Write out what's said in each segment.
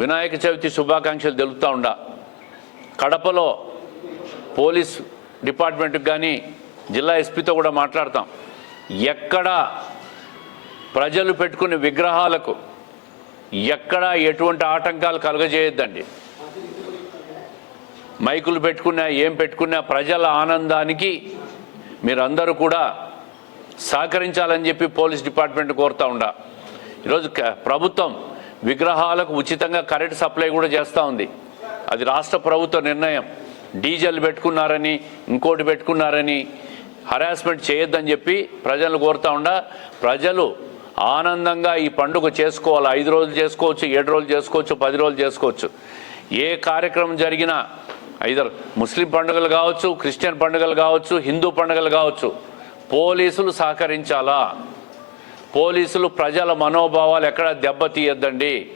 వినాయక చవితి శుభాకాంక్షలు తెలుపుతూ ఉండా. కడపలో పోలీస్ డిపార్ట్మెంట్కి కానీ జిల్లా ఎస్పీతో కూడా మాట్లాడతాం. ఎక్కడ ప్రజలు పెట్టుకునే విగ్రహాలకు ఎక్కడ ఎటువంటి ఆటంకాలు కలుగజేయొద్దండి. మైకులు పెట్టుకున్నా ఏం పెట్టుకున్నా ప్రజల ఆనందానికి మీరందరూ కూడా సహకరించాలని చెప్పి పోలీస్ డిపార్ట్మెంట్ కోరుతా ఉండా. ఈరోజు ప్రభుత్వం విగ్రహాలకు ఉచితంగా కరెంట్ సప్లై కూడా చేస్తూ ఉంది. అది రాష్ట్ర ప్రభుత్వ నిర్ణయం. డీజిల్ పెట్టుకున్నారని ఇంకోటి పెట్టుకున్నారని హరాస్మెంట్ చేయొద్దని చెప్పి ప్రజలు కోరుతా ఉండా ప్రజలు ఆనందంగా ఈ పండుగ చేసుకోవాలి. ఐదు రోజులు చేసుకోవచ్చు ఏడు రోజులు చేసుకోవచ్చు పది రోజులు చేసుకోవచ్చు. ఏ కార్యక్రమం జరిగినా ఐదర్ ముస్లిం పండుగలు కావచ్చు క్రిస్టియన్ పండుగలు కావచ్చు హిందూ పండుగలు కావచ్చు పోలీసులు సహకరించాలా? పోలీసులు ప్రజల మనోభావాలు ఎక్కడ దెబ్బతీయొద్దండి?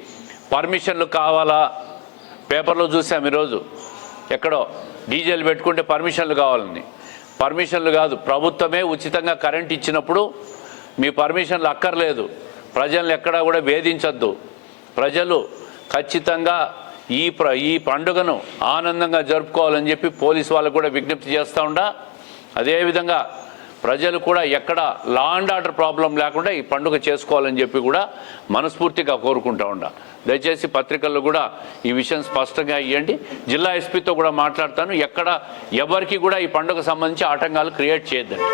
పర్మిషన్లు కావాలా? పేపర్లో చూసాం ఈరోజు. ఎక్కడో డీజేలు పెట్టుకుంటే పర్మిషన్లు కావాలని. పర్మిషన్లు కాదు ప్రభుత్వమే ఉచితంగా కరెంట్ ఇచ్చినప్పుడు మీ పర్మిషన్లు అక్కర్లేదు. ప్రజల్ని ఎక్కడా కూడా వేధించద్దు. ప్రజలు ఖచ్చితంగా ఈ ప్ర ఈ పండుగను ఆనందంగా జరుపుకోవాలని చెప్పి పోలీసు వాళ్ళకు కూడా విజ్ఞప్తి చేస్తూ ఉండా. అదేవిధంగా ప్రజలు కూడా ఎక్కడ లా అండ్ ఆర్డర్ ప్రాబ్లం లేకుండా ఈ పండుగ చేసుకోవాలని చెప్పి కూడా మనస్ఫూర్తిగా కోరుకుంటా ఉండా. దయచేసి పత్రికల్లో కూడా ఈ విషయం స్పష్టంగా ఇవ్వండి జిల్లా ఎస్పీతో కూడా మాట్లాడతాను. ఎక్కడ ఎవరికి కూడా ఈ పండుగ సంబంధించి ఆటంకాలు క్రియేట్ చేయొద్దండి.